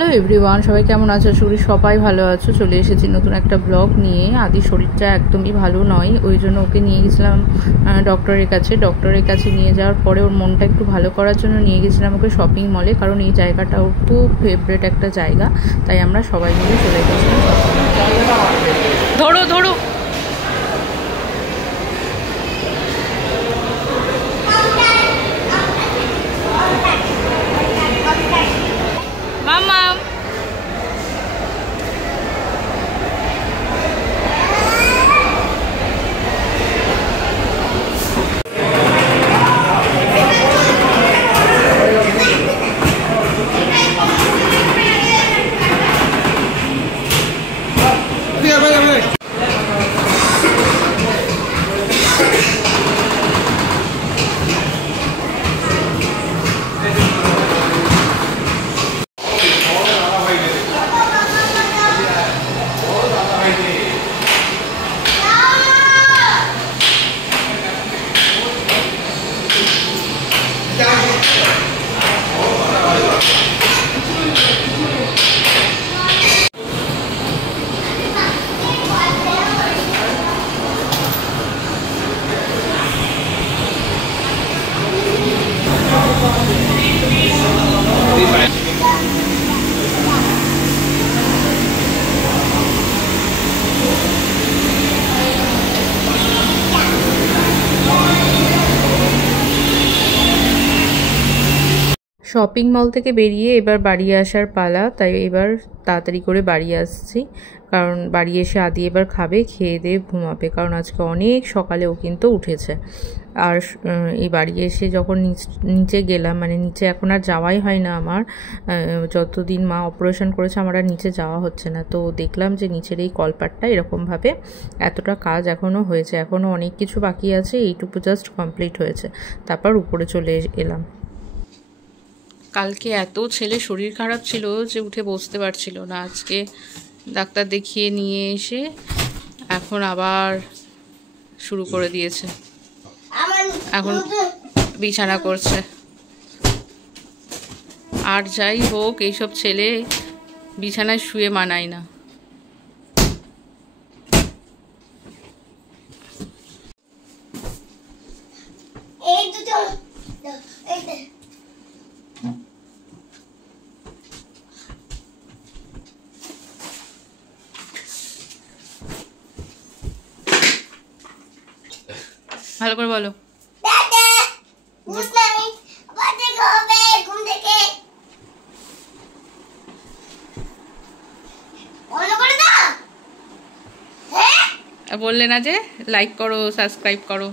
Hello everyone, সবাই কেমন আছো? শরীর সবাই ভালো আছো। চলে এসেছি নতুন একটা ব্লগ নিয়ে। আদি শরীরটা একদমই ভালো নয়, ওই জন্য ওকে নিয়ে গেছিলাম ডক্টরের কাছে নিয়ে যাওয়ার পরে ওর মনটা একটু ভালো করার জন্য নিয়ে গেছিলাম ওকে শপিং মলে, কারণ এই জায়গাটা ওর খুব ফেভারিট একটা জায়গা। তাই আমরা সবাই মিলে চলে গেছিলাম। ধরো ধরো মামা। শপিং মল থেকে বেরিয়ে এবার বাড়ি আসার পালা, তাই এবার তাড়াতাড়ি করে বাড়ি আসছি। কারণ বাড়ি এসে আদি এবার খাবে, খেয়ে দিয়ে ঘুমাবে, কারণ আজকে অনেক সকালে ও কিন্তু উঠেছে। আর এই বাড়ি এসে যখন নিচে গেলাম, মানে নিচে এখন আর যাওয়াই হয় না আমার, যতদিন মা অপারেশন করেছে আমার আর নিচে যাওয়া হচ্ছে না। তো দেখলাম যে নিচের এই কলপাটটা এরকমভাবে এতটা কাজ এখনও হয়েছে, এখনও অনেক কিছু বাকি আছে, এইটুকু জাস্ট কমপ্লিট হয়েছে। তারপর উপরে চলে এলাম। কালকে এত ছেলে শরীর খারাপ ছিল যে উঠে বসতে পারছিল না। আজকে ডাক্তার দেখিয়ে নিয়ে এসে এখন আবার শুরু করে দিয়েছে, এখন বিছানা করছে। আর যাই হোক, এইসব ছেলে বিছানায় শুয়ে মানায় না। ভালো করে বলো। বললে না যে লাইক করো, সাবস্ক্রাইব করো।